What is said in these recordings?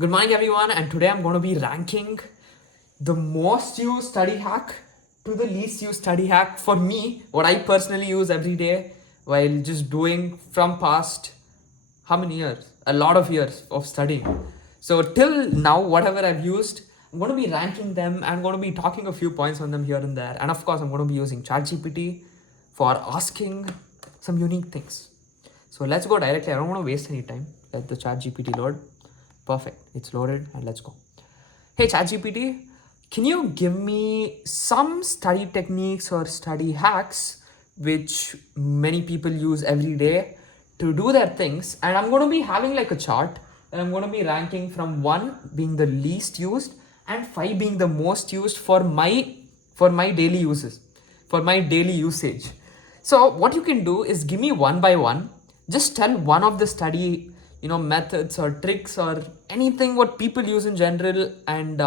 Good morning, everyone, and today I'm going to be ranking the most used study hack to the least used study hack for me, what I personally use every day while just doing from past how many years? A lot of years of studying. So, till now, whatever I've used, I'm going to be ranking them. I'm going to be talking a few points on them here and there. And of course, I'm going to be using ChatGPT for asking some unique things. So, let's go directly. I don't want to waste any time. Let the ChatGPT load. Perfect. It's loaded and let's go. Hey ChatGPT, can you give me some study techniques or study hacks which many people use every day to do their things? And I'm going to be having like a chart and I'm going to be ranking from 1 being the least used and 5 being the most used for my daily uses, for my daily usage. So what you can do is give me one by one. Just tell one of the study, methods or tricks or anything what people use in general, and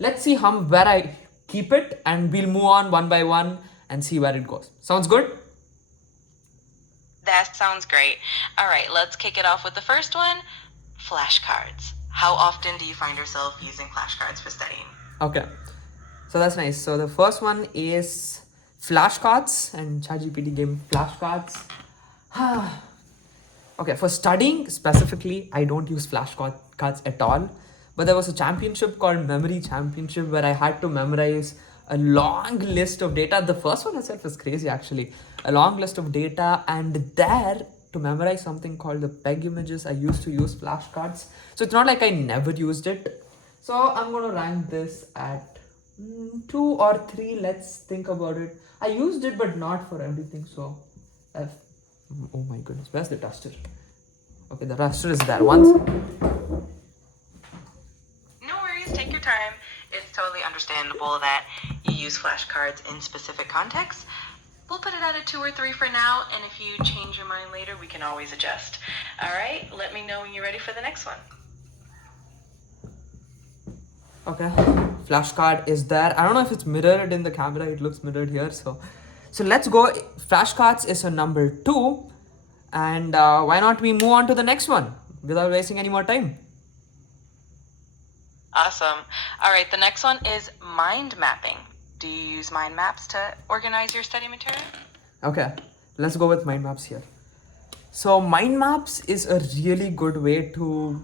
let's see how where I keep it, and we'll move on one by one and see where it goes. Sounds good? That sounds great. All right, let's kick it off with the first one, flashcards. How often do you find yourself using flashcards for studying? Okay. So that's nice. So the first one is flashcards, and ChatGPT gave me flashcards. Okay, for studying specifically, I don't use flashcards at all. But there was a championship called Memory Championship where I had to memorize a long list of data. The first one itself is crazy actually. A long list of data, and there to memorize something called the peg images, I used to use flashcards. So it's not like I never used it. So I'm going to rank this at 2 or 3. Let's think about it. I used it but not for everything. So oh my goodness, where's the duster? Okay, the duster is there. Once. No worries, take your time. It's totally understandable that you use flashcards in specific contexts. We'll put it at a 2 or 3 for now, and if you change your mind later, we can always adjust. All right, let me know when you're ready for the next one. Okay, flashcard is there. I don't know if it's mirrored in the camera. It looks mirrored here. So let's go. Flashcards is a number 2, and why not we move on to the next one without wasting any more time? Awesome. All right, the next one is mind mapping. Do you use mind maps to organize your study material? Okay, let's go with mind maps here. So mind maps is a really good way to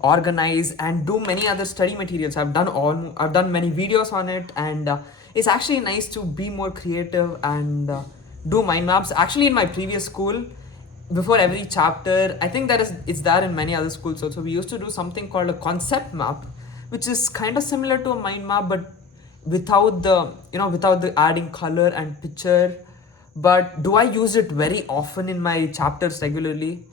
organize and do many other study materials. I've done many videos on it, and it's actually nice to be more creative and do mind maps. Actually, in my previous school, before every chapter, I think it's there in many other schools also, we used to do something called a concept map, which is kind of similar to a mind map but without the adding color and picture. But do I use it very often in my chapters regularly?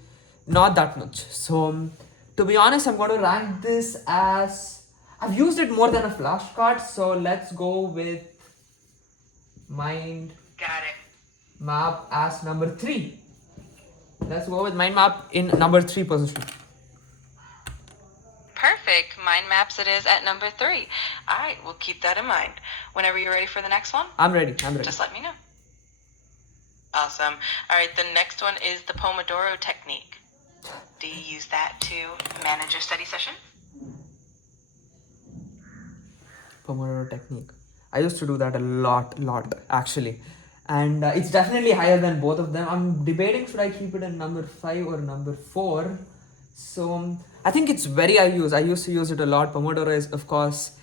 Not that much. So to be honest, I'm going to rank this as, I've used it more than a flashcard. So let's go with mind Got it. map as number 3. Let's go with mind map in number 3 position. Perfect. Mind maps it is at number 3. All right, we'll keep that in mind. Whenever you're ready for the next one, I'm ready. just let me know. Awesome. All right, the next one is the Pomodoro technique. Do you use that to manage your study session? Pomodoro technique. I used to do that a lot actually. And it's definitely higher than both of them. I'm debating should I keep it in number 5 or number 4. So I think it's I used to use it a lot. Pomodoro is, of course,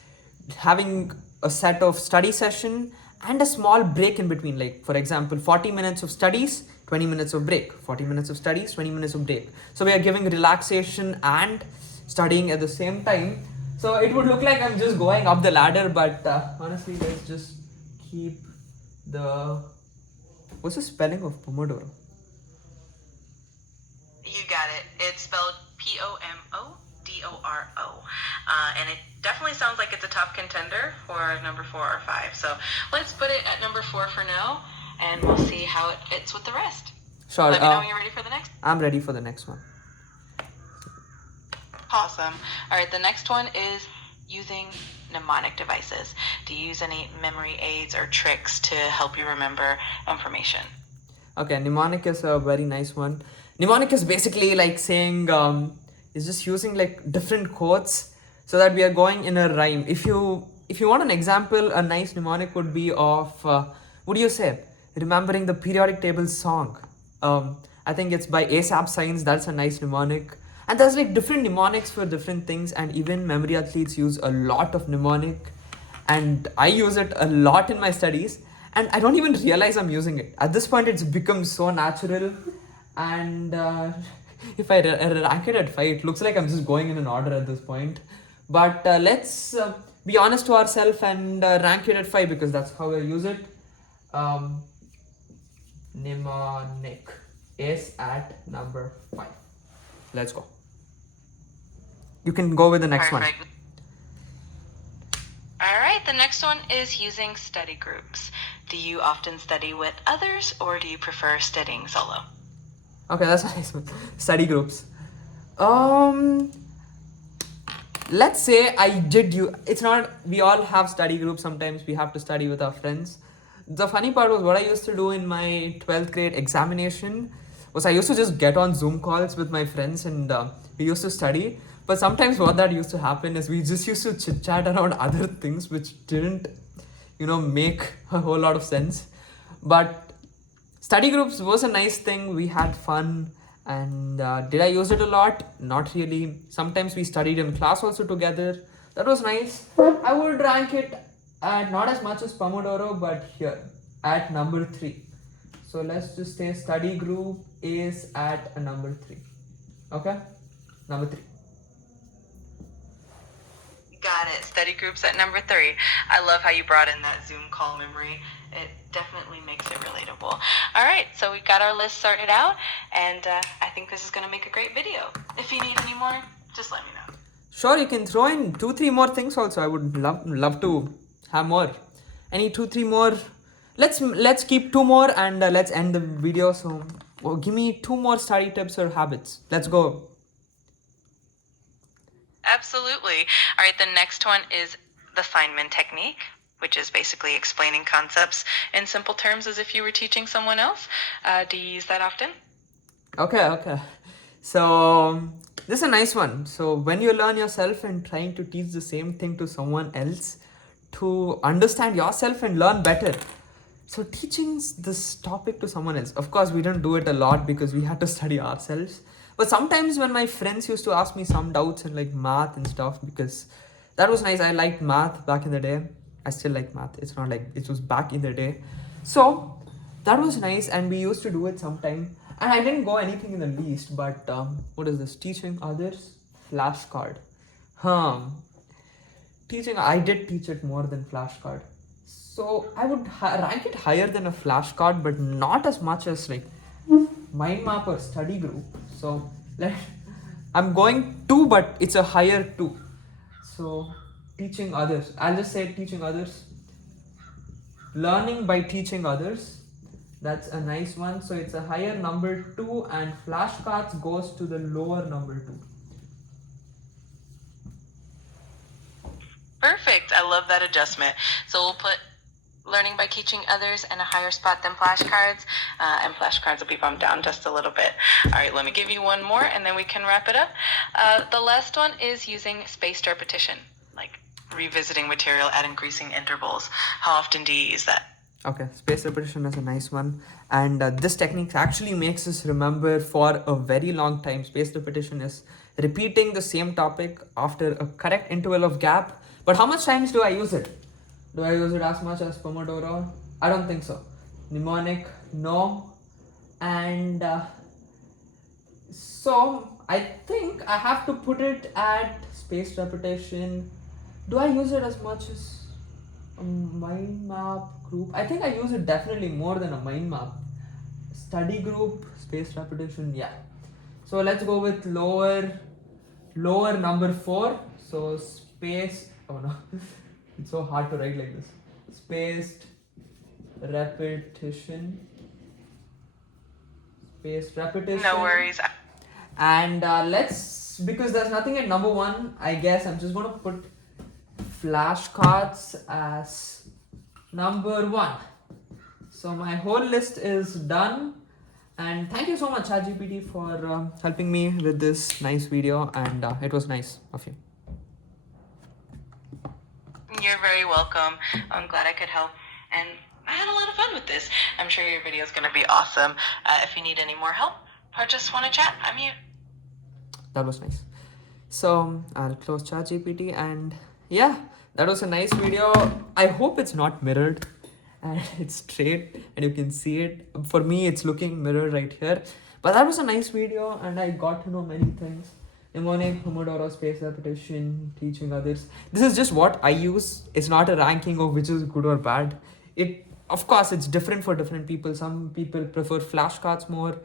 having a set of study session and a small break in between. Like, for example, 40 minutes of studies, 20 minutes of break. 40 minutes of studies, 20 minutes of break. So we are giving relaxation and studying at the same time. So it would look like I'm just going up the ladder, but honestly, let's just keep the... What's the spelling of Pomodoro? You got it. It's spelled Pomodoro. And it definitely sounds like it's a top contender for number 4 or 5. So let's put it at number 4 for now, and we'll see how it fits with the rest. Sure. Let me know when you're ready for the next. I'm ready for the next one. Awesome. All right, the next one is using mnemonic devices. Do you use any memory aids or tricks to help you remember information? Okay, mnemonic is a very nice one. Mnemonic is basically like saying is just using like different quotes so that we are going in a rhyme. If you want an example, a nice mnemonic would be of what do you say? Remembering the periodic table song. I think it's by ASAP Science. That's a nice mnemonic. And there's like different mnemonics for different things, and even memory athletes use a lot of mnemonic, and I use it a lot in my studies, and I don't even realize I'm using it. At this point, it's become so natural, and if I rank it at 5, it looks like I'm just going in an order at this point. But let's be honest to ourselves and rank it at 5 because that's how I use it. Mnemonic is at number 5. Let's go. You can go with the next one. Perfect. All right, the next one is using study groups. Do you often study with others or do you prefer studying solo? Okay, that's a nice one. Study groups. Let's say I did you. It's not. We all have study groups. Sometimes we have to study with our friends. The funny part was what I used to do in my 12th grade examination was I used to just get on Zoom calls with my friends and we used to study. But sometimes what that used to happen is we just used to chit chat around other things which didn't, make a whole lot of sense. But study groups was a nice thing. We had fun. And did I use it a lot? Not really. Sometimes we studied in class also together. That was nice. I would rank it at not as much as Pomodoro, but here at number 3. So let's just say study group is at a number 3. Okay? Number 3. Got it. Study groups at number 3. I love how you brought in that Zoom call memory. It definitely makes it relatable. All right, so we got our list sorted out, and I think this is going to make a great video. If you need any more, just let me know. Sure, you can throw in 2-3 more things also. I would love to have more. Any 2-3 more? Let's keep 2 more and let's end the video. So give me 2 more study tips or habits. Let's go. Absolutely. All right, the next one is the Feynman technique, which is basically explaining concepts in simple terms as if you were teaching someone else. Do you use that often? Okay. So this is a nice one. So when you learn yourself and trying to teach the same thing to someone else to understand yourself and learn better. So teaching this topic to someone else, of course we don't do it a lot because we had to study ourselves. But sometimes when my friends used to ask me some doubts in like math and stuff, because that was nice. I liked math back in the day. I still like math. It's not like it was back in the day. So that was nice and we used to do it sometime. And I didn't go anything in the least, but what is this? Teaching others? Flashcard. I did teach it more than flashcard. So I would rank it higher than a flashcard, but not as much as like mind map or study group. So I'm going 2, but it's a higher 2. So teaching others. I'll just say teaching others. Learning by teaching others. That's a nice one. So it's a higher number 2 and flashcards goes to the lower number 2. Perfect. I love that adjustment. So we'll put learning by teaching others in a higher spot than flashcards, and flashcards will be bumped down just a little bit. All right, let me give you one more and then we can wrap it up. The last one is using spaced repetition, like revisiting material at increasing intervals. How often do you use that? Okay, spaced repetition is a nice one, and this technique actually makes us remember for a very long time. Spaced repetition is repeating the same topic after a correct interval of gap. But how much times do I use it? Do I use it as much as Pomodoro? I don't think so. Mnemonic, no. And so I think I have to put it at spaced repetition. Do I use it as much as a mind map group? I think I use it definitely more than a mind map. Study group, spaced repetition, yeah. So let's go with lower number 4. So space, oh no. It's so hard to write like this. Spaced repetition. No worries. And because there's nothing at number 1, I guess I'm just going to put flashcards as number 1. So my whole list is done. And thank you so much, ChatGPT, for helping me with this nice video, and it was nice of you. You're very welcome. I'm glad I could help, and I had a lot of fun with this. I'm sure your video is going to be awesome. If you need any more help or just want to chat, I'm here. That was nice. So I'll close ChatGPT, and yeah, that was a nice video. I hope it's not mirrored and it's straight and you can see it. For me, it's looking mirrored right here. But that was a nice video, and I got to know many things. Mnemonic, Pomodoro, space repetition, teaching others. This is just what I use. It's not a ranking of which is good or bad. It, of course, it's different for different people. Some people prefer flashcards more.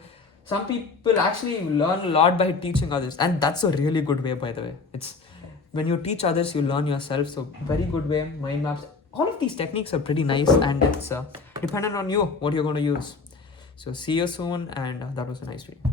Some people actually learn a lot by teaching others, and that's a really good way, by the way. It's when you teach others, you learn yourself. So very good way. Mind maps. All of these techniques are pretty nice, and it's dependent on you what you're going to use. So see you soon, and that was a nice video.